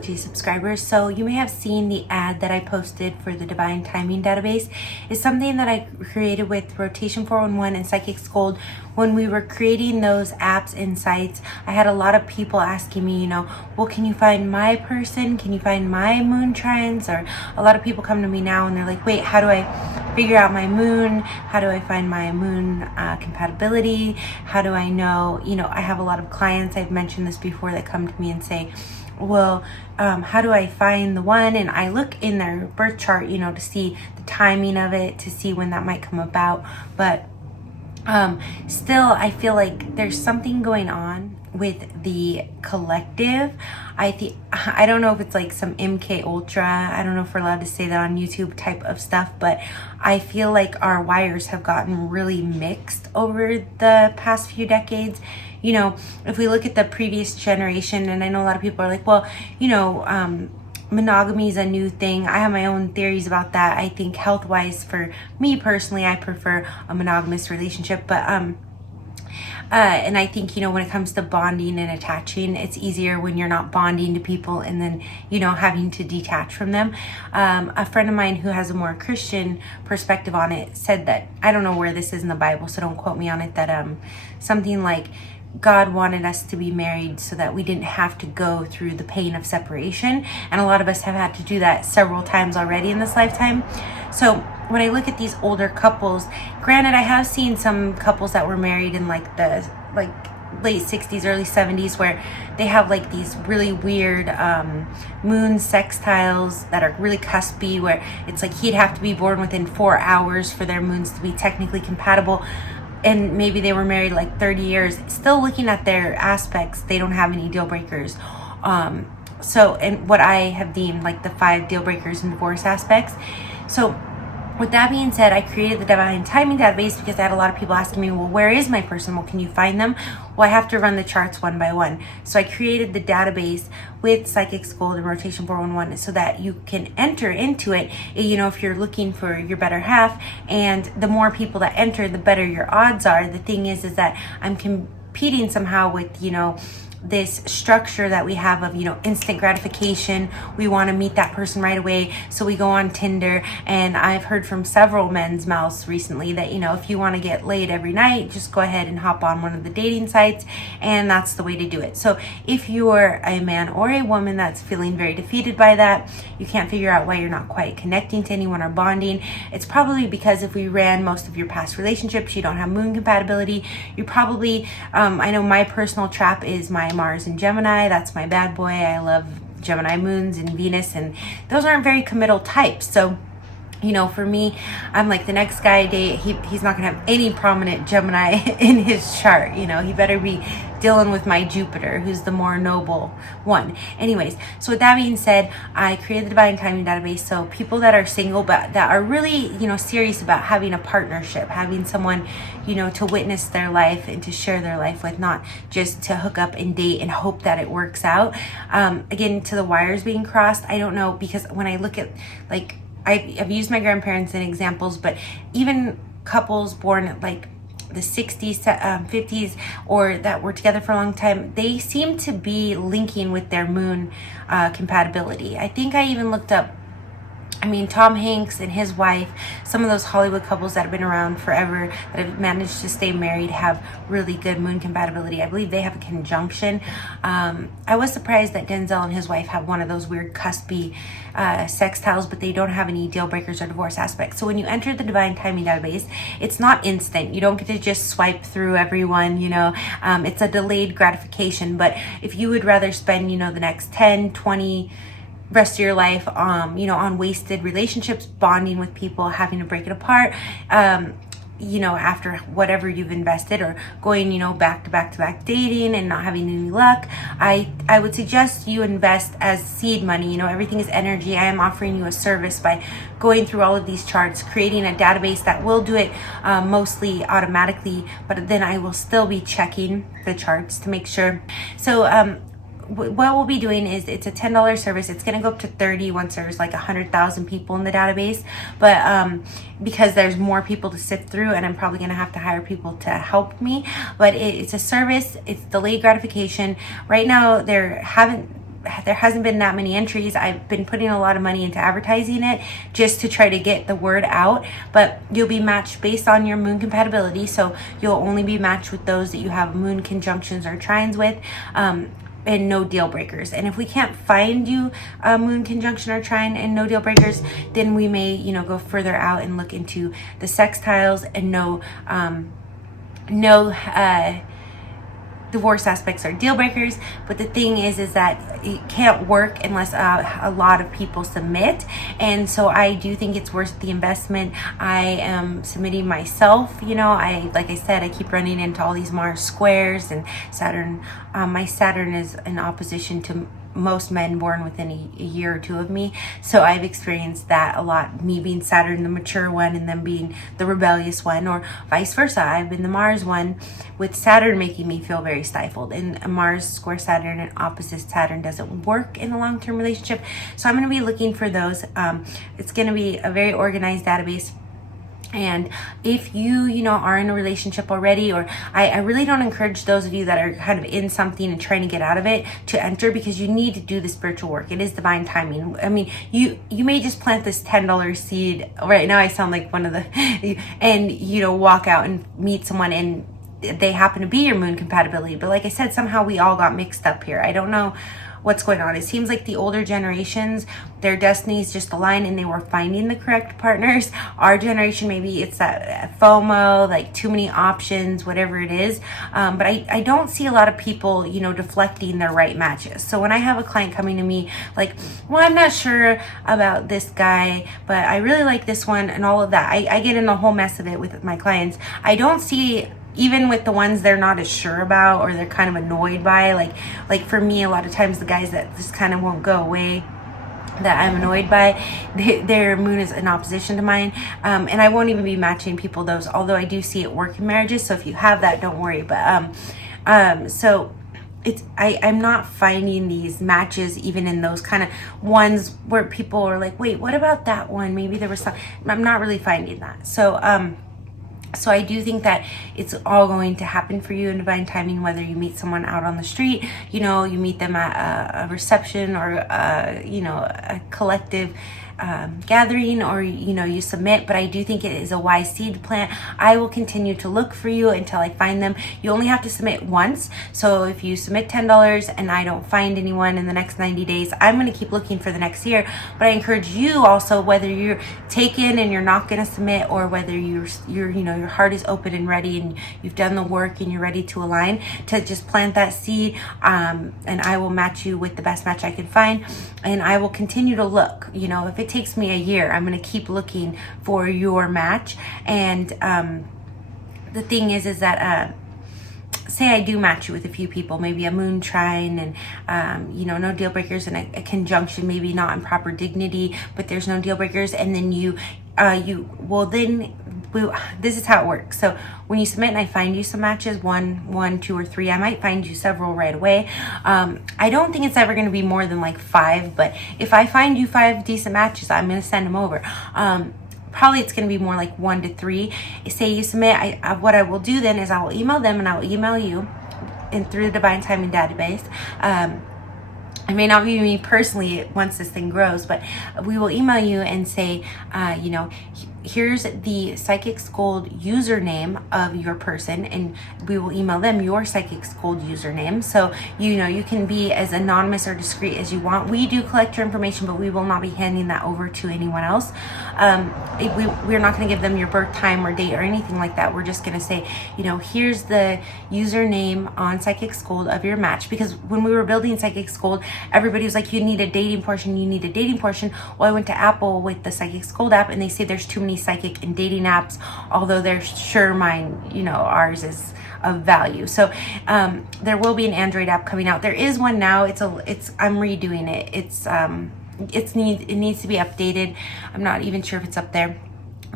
Astrology subscribers. So you may have seen the ad that I posted for the Divine Timing database. It's something that I created with Rotation 411 and Psychic Gold. When we were creating those apps and sites, I had a lot of people asking me, well, can you find my person? Can you find my moon trines? Or a lot of people come to me now and they're like, wait, how do I figure out my moon? How do I find my moon compatibility? How do I know, I have a lot of clients, I've mentioned this before, that come to me and say, well, how do I find the one? And I look in their birth chart, to see the timing of it, to see when that might come about. But still, I feel like there's something going on with the collective. I don't know if it's like some MK Ultra, I don't know if we're allowed to say that on YouTube type of stuff, but I feel like our wires have gotten really mixed over the past few decades. If we look at the previous generation, and I know a lot of people are like, well, monogamy is a new thing. I have my own theories about that. I think health-wise, for me personally, I prefer a monogamous relationship, but and I think, when it comes to bonding and attaching, it's easier when you're not bonding to people and then, having to detach from them. A friend of mine who has a more Christian perspective on it said that, I don't know where this is in the Bible, so don't quote me on it, that something like God wanted us to be married so that we didn't have to go through the pain of separation. And a lot of us have had to do that several times already in this lifetime. So when I look at these older couples, granted, I have seen some couples that were married in like the late 60s, early 70s, where they have like these really weird moon sextiles that are really cuspy, where it's like he'd have to be born within 4 hours for their moons to be technically compatible. And maybe they were married like 30 years. Still looking at their aspects, they don't have any deal breakers. And what I have deemed like the 5 deal breakers and divorce aspects. So with that being said, I created the Divine Timing database because I had a lot of people asking me, well, where is my person? Well, can you find them? Well, I have to run the charts one by one. So I created the database with Psychic Gold and Rotation 411 so that you can enter into it, if you're looking for your better half. And the more people that enter, the better your odds are. The thing is that I'm competing somehow with, this structure that we have of, instant gratification. We want to meet that person right away. So we go on Tinder, and I've heard from several men's mouths recently that, if you want to get laid every night, just go ahead and hop on one of the dating sites, and that's the way to do it. So if you're a man or a woman that's feeling very defeated by that, you can't figure out why you're not quite connecting to anyone or bonding, it's probably because if we ran most of your past relationships, you don't have moon compatibility. You probably, I know my personal trap is my Mars and Gemini. That's my bad boy. I love Gemini moons and Venus, and those aren't very committal types. So for me, I'm like, the next guy I date, he's not gonna have any prominent Gemini in his chart. He better be dealing with my Jupiter, who's the more noble one. Anyways, so with that being said, I created the Divine Timing database. So people that are single, but that are really, serious about having a partnership, having someone, to witness their life and to share their life with, not just to hook up and date and hope that it works out. Again, to the wires being crossed, I don't know, because when I look at, like, I've used my grandparents in examples, but even couples born at like the 60s, 50s, or that were together for a long time, they seem to be linking with their moon compatibility. I think I even looked up, Tom Hanks and his wife, some of those Hollywood couples that have been around forever, that have managed to stay married, have really good moon compatibility. I believe they have a conjunction. I was surprised that Denzel and his wife have one of those weird cuspy sextiles, but they don't have any deal breakers or divorce aspects. So when you enter the Divine Timing database, it's not instant. You don't get to just swipe through everyone, it's a delayed gratification. But if you would rather spend, the next 10, 20 rest of your life, on wasted relationships, bonding with people, having to break it apart, after whatever you've invested, or going, back to back dating and not having any luck, I would suggest you invest as seed money. Everything is energy. I am offering you a service by going through all of these charts, creating a database that will do it mostly automatically, but then I will still be checking the charts to make sure. So what we'll be doing is, it's a $10 service. It's going to go up to 30 once there's like 100,000 people in the database. But because there's more people to sift through, and I'm probably going to have to hire people to help me. But it's a service. It's delayed gratification. Right now, there haven't there hasn't been that many entries. I've been putting a lot of money into advertising it just to try to get the word out, but you'll be matched based on your moon compatibility. So you'll only be matched with those that you have moon conjunctions or trines with, and no deal breakers. And if we can't find you a moon conjunction or trine and no deal breakers, then we may, go further out and look into the sextiles and no divorce aspects are deal breakers. But the thing is that it can't work unless a lot of people submit, and so I do think it's worth the investment. I am submitting myself. Like I said, I keep running into all these Mars squares and Saturn. My Saturn is in opposition to most men born within a year or two of me, so I've experienced that a lot, me being Saturn the mature one and them being the rebellious one, or vice versa. I've been the Mars one with Saturn making me feel very stifled, and a Mars square Saturn and opposite Saturn doesn't work in a long-term relationship. So I'm going to be looking for those. It's going to be a very organized database. And if you are in a relationship already, or I really don't encourage those of you that are kind of in something and trying to get out of it to enter, because you need to do the spiritual work. It is divine timing. I mean, you may just plant this $10 seed. Right now I sound like one of the, and walk out and meet someone and they happen to be your moon compatibility. But like I said, somehow we all got mixed up here. I don't know what's going on. It seems like the older generations, their destinies just aligned and they were finding the correct partners. Our generation, maybe it's that FOMO, like too many options, whatever it is. But I don't see a lot of people, deflecting their right matches. So when I have a client coming to me like, well, I'm not sure about this guy, but I really like this one and all of that. I get in a whole mess of it with my clients. I don't see, even with the ones they're not as sure about or they're kind of annoyed by, like for me, a lot of times the guys that just kind of won't go away, that I'm annoyed by, their moon is in opposition to mine, and I won't even be matching people those, although I do see it work in marriages. So if you have that, don't worry. But so I'm not finding these matches even in those kind of ones where people are like, wait, what about that one? Maybe there was some. I'm not really finding that. So I do think that it's all going to happen for you in divine timing, whether you meet someone out on the street, you meet them at a reception or, a collective gathering, or you submit. But I do think it is a wise seed to plant. I will continue to look for you until I find them. You only have to submit once. So if you submit $10 and I don't find anyone in the next 90 days, I'm going to keep looking for the next year. But I encourage you also, whether you're taken and you're not going to submit, or whether your heart is open and ready and you've done the work and you're ready to align, to just plant that seed, and I will match you with the best match I can find. And I will continue to look. If it takes me a year, I'm going to keep looking for your match. And the thing is that say I do match you with a few people, maybe a moon trine and no deal breakers, and a conjunction, maybe not in proper dignity, but there's no deal breakers, and then this is how it works. So when you submit and I find you some matches, one, two, or three, I might find you several right away. I don't think it's ever going to be more than like 5, but if I find you 5 decent matches, I'm going to send them over. Probably it's going to be more like 1 to 3. Say you submit, what I will do then is I will email them and I will email you, and through the divine timing database. It may not be me personally once this thing grows, but we will email you and say, here's the Psychics Gold username of your person, and we will email them your Psychics Gold username. So, you can be as anonymous or discreet as you want. We do collect your information, but we will not be handing that over to anyone else. We're not going to give them your birth time or date or anything like that. We're just going to say, here's the username on Psychics Gold of your match. Because when we were building Psychics Gold, everybody was like, you need a dating portion. Well, I went to Apple with the Psychics Gold app, and they say there's too many psychic and dating apps, although they're sure mine, ours is of value. So there will be an Android app coming out. There is one now. I'm redoing it. It needs to be updated. I'm not even sure if it's up there.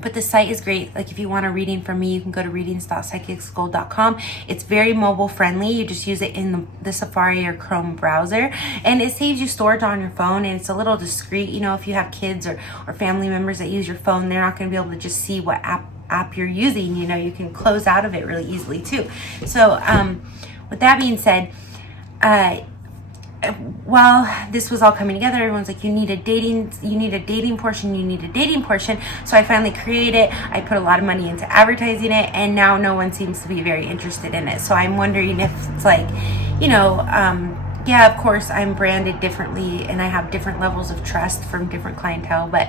But the site is great. Like if you want a reading from me, you can go to readings.psychicsgold.com. It's very mobile friendly. You just use it in the Safari or Chrome browser, and it saves you storage on your phone, and it's a little discreet. If you have kids or family members that use your phone, they're not going to be able to just see what app you're using. You can close out of it really easily too. So with that being said, while this was all coming together, everyone's like, you need a dating portion. So I finally created it. I put a lot of money into advertising it, and now no one seems to be very interested in it. So I'm wondering if it's like, yeah, of course I'm branded differently and I have different levels of trust from different clientele, but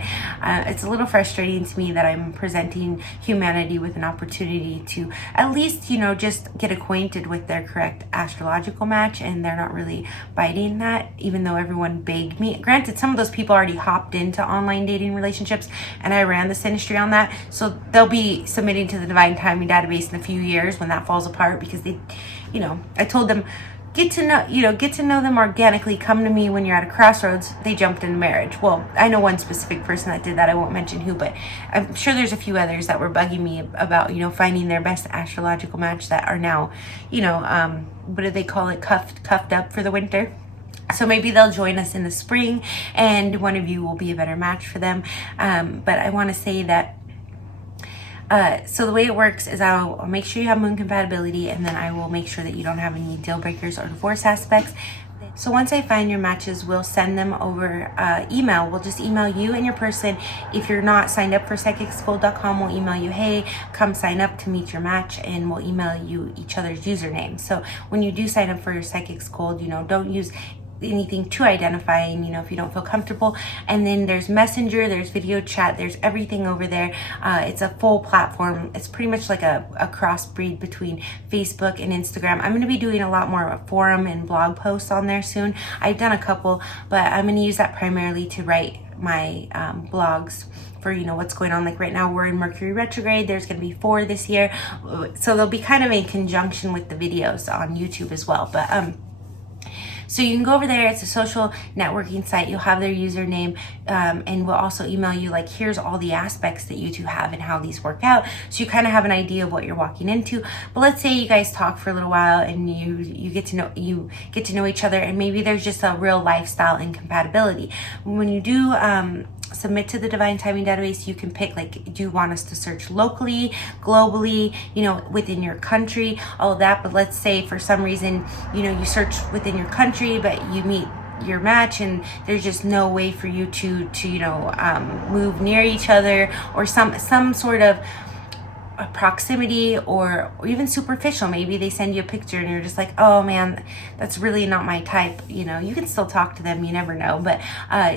it's a little frustrating to me that I'm presenting humanity with an opportunity to at least, just get acquainted with their correct astrological match, and they're not really biting that, even though everyone begged me. Granted, some of those people already hopped into online dating relationships, and I ran the Synastry on that, so they'll be submitting to the Divine Timing database in a few years when that falls apart, because they, I told them, get to know them organically. Come to me when you're at a crossroads. They jumped into marriage. Well, I know one specific person that did that. I won't mention who, but I'm sure there's a few others that were bugging me about, finding their best astrological match that are now, what do they call it? Cuffed up for the winter. So maybe they'll join us in the spring, and one of you will be a better match for them. But I want to say that so the way it works is I'll make sure you have moon compatibility, and then I will make sure that you don't have any deal breakers or divorce aspects. So once I find your matches, we'll send them over email. We'll just email you and your person. If you're not signed up for psychicschool.com, we'll email you, hey, come sign up to meet your match, and we'll email you each other's usernames. So when you do sign up for your Psychic School, don't use anything too identifying, if you don't feel comfortable. And then there's Messenger, there's video chat, there's everything over there. It's a full platform. It's pretty much like a crossbreed between Facebook and Instagram. I'm going to be doing a lot more forum and blog posts on there soon. I've done a couple, but I'm going to use that primarily to write my blogs for what's going on. Like right now we're in Mercury retrograde. There's going to be 4 this year, so they'll be kind of in conjunction with the videos on YouTube as well. But so you can go over there. It's a social networking site. You'll have their username, and we'll also email you, like, here's all the aspects that you two have and how these work out, so you kind of have an idea of what you're walking into. But let's say you guys talk for a little while and you get to know each other, and maybe there's just a real lifestyle incompatibility. When you do submit to the Divine Timing database, you can pick, like, do you want us to search locally, globally, within your country, all of that. But let's say for some reason, you search within your country, but you meet your match and there's just no way for you to move near each other, or some sort of a proximity, or even superficial. Maybe they send you a picture and you're just like, oh man, that's really not my type. You can still talk to them, you never know. But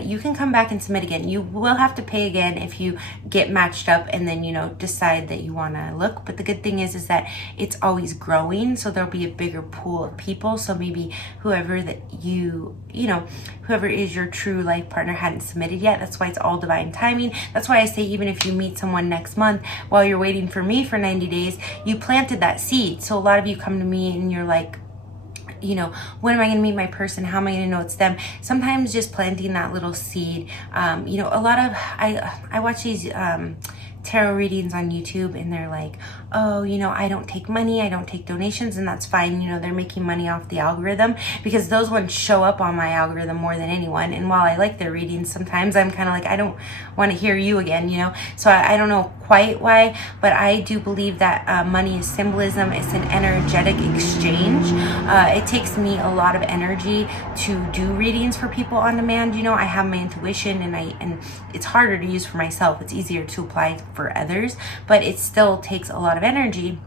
you can come back and submit again. You will have to pay again if you get matched up and then decide that you want to look. But the good thing is that it's always growing, so there'll be a bigger pool of people. So maybe whoever that whoever is your true life partner hadn't submitted yet. That's why it's all Divine Timing. That's why I say, even if you meet someone next month while you're waiting for me for 90 days, you planted that seed. So a lot of you come to me and you're like, when am I going to meet my person? How am I going to know it's them? Sometimes just planting that little seed. A lot of, I watch these tarot readings on YouTube, and they're like, oh, I don't take money, I don't take donations, and that's fine. They're making money off the algorithm, because those ones show up on my algorithm more than anyone. And while I like their readings, sometimes I'm kind of like, I don't want to hear you again, So I don't know quite why, but I do believe that money is symbolism. It's an energetic exchange. It takes me a lot of energy to do readings for people on demand. I have my intuition, and it's harder to use for myself. It's easier to apply for others, but it still takes a lot of energy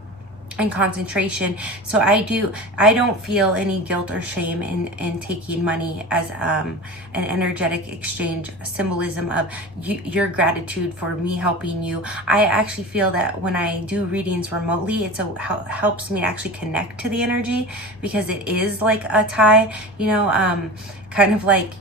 and concentration. So I don't feel any guilt or shame in taking money as an energetic exchange, symbolism of your gratitude for me helping you. I actually feel that when I do readings remotely, it helps me to actually connect to the energy, because it is like a tie, kind of like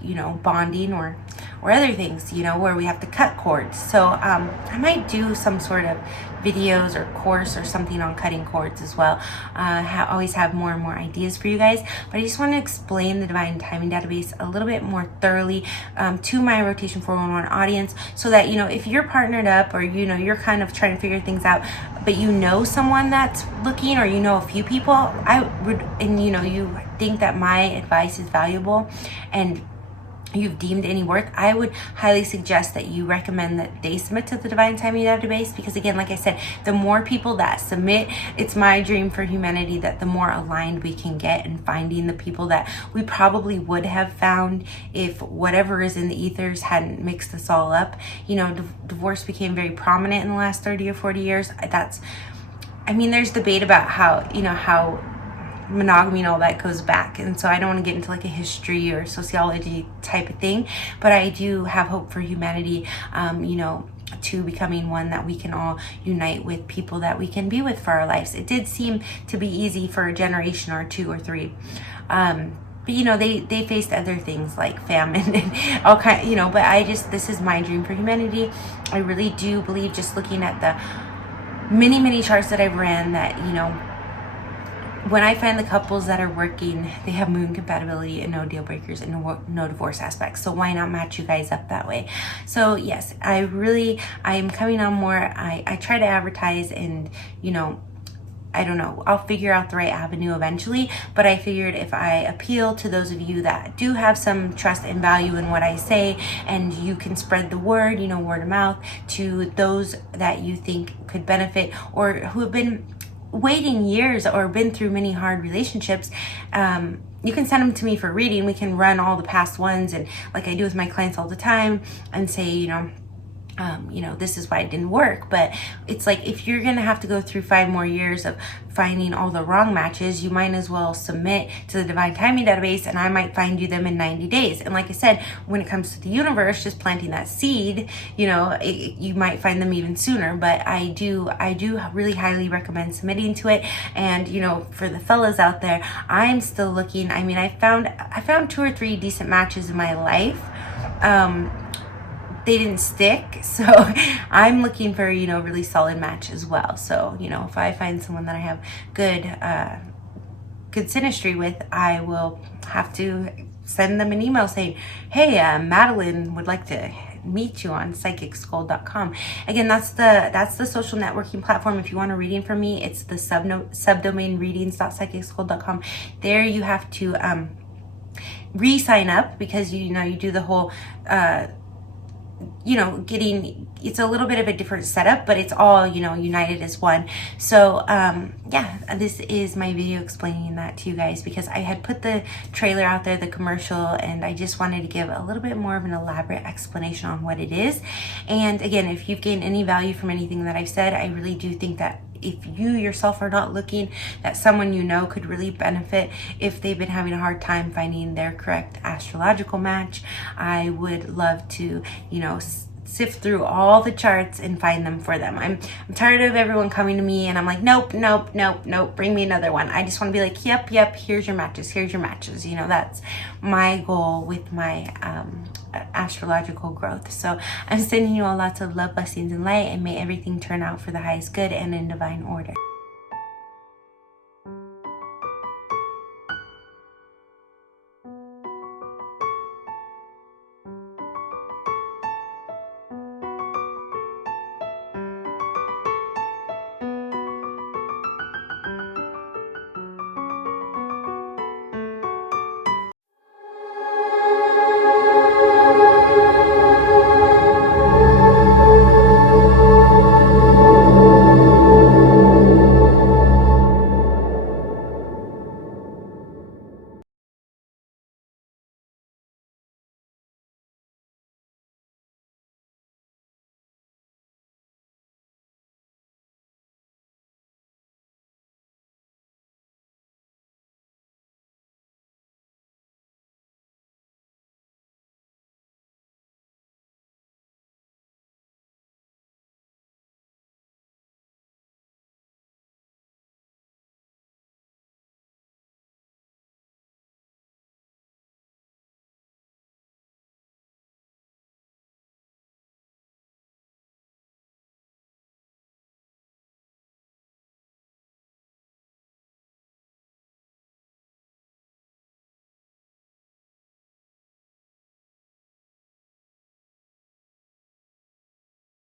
bonding or other things, where we have to cut cords. So I might do some sort of videos or course or something on cutting cords as well. Always have more and more ideas for you guys, but I just want to explain the Divine Timing database a little bit more thoroughly to my Rotation 411 audience, so that if you're partnered up, or you're kind of trying to figure things out, but someone that's looking, or a few people, I would, and you think that my advice is valuable, and you've deemed any worth, I would highly suggest that you recommend that they submit to the Divine Timing database, because again, like I said, the more people that submit, it's my dream for humanity that the more aligned we can get in finding the people that we probably would have found if whatever is in the ethers hadn't mixed us all up. You know, divorce became very prominent in the last 30 or 40 years. There's debate about how monogamy and all that goes back, and so I don't want to get into like a history or sociology type of thing, but I do have hope for humanity, to becoming one that we can all unite with people that we can be with for our lives. It did seem to be easy for a generation or two or three, but they faced other things like famine and all kind, but this is my dream for humanity. I really do believe, just looking at the many charts that I've ran, that when I find the couples that are working, they have moon compatibility and no deal breakers and no divorce aspects. So why not match you guys up that way? So yes, I am coming on more. I try to advertise, and I don't know, I'll figure out the right avenue eventually, but I figured if I appeal to those of you that do have some trust and value in what I say, and you can spread the word, word of mouth, to those that you think could benefit, or who have been waiting years or been through many hard relationships, you can send them to me for reading. We can run all the past ones, and like I do with my clients all the time, and say, this is why it didn't work. But it's like, if you're gonna have to go through 5 more years of finding all the wrong matches, you might as well submit to the Divine Timing database, and I might find you them in 90 days. And like I said, when it comes to the universe, just planting that seed, you might find them even sooner. But I do really highly recommend submitting to it. And for the fellas out there, I'm still looking. I found 2 or 3 decent matches in my life. They didn't stick, so I'm looking for really solid match as well. So if I find someone that I have good synastry with, I will have to send them an email saying, hey, Madeline would like to meet you on psychicschool.com. Again, that's the social networking platform. If you want a reading from me, it's the subdomain readings.psychicschool.com. There you have to re-sign up, because you do the whole it's a little bit of a different setup, but it's all united as one. So this is my video explaining that to you guys, because I had put the trailer out there, the commercial, and I just wanted to give a little bit more of an elaborate explanation on what it is. And again, if you've gained any value from anything that I've said, I really do think that if you yourself are not looking, that someone could really benefit if they've been having a hard time finding their correct astrological match. I would love to sift through all the charts and find them for them. I'm tired of everyone coming to me and I'm like, nope, bring me another one. I just want to be like, yep, here's your matches. That's my goal with my astrological growth. So I'm sending you all lots of love, blessings, and light, and may everything turn out for the highest good and in divine order.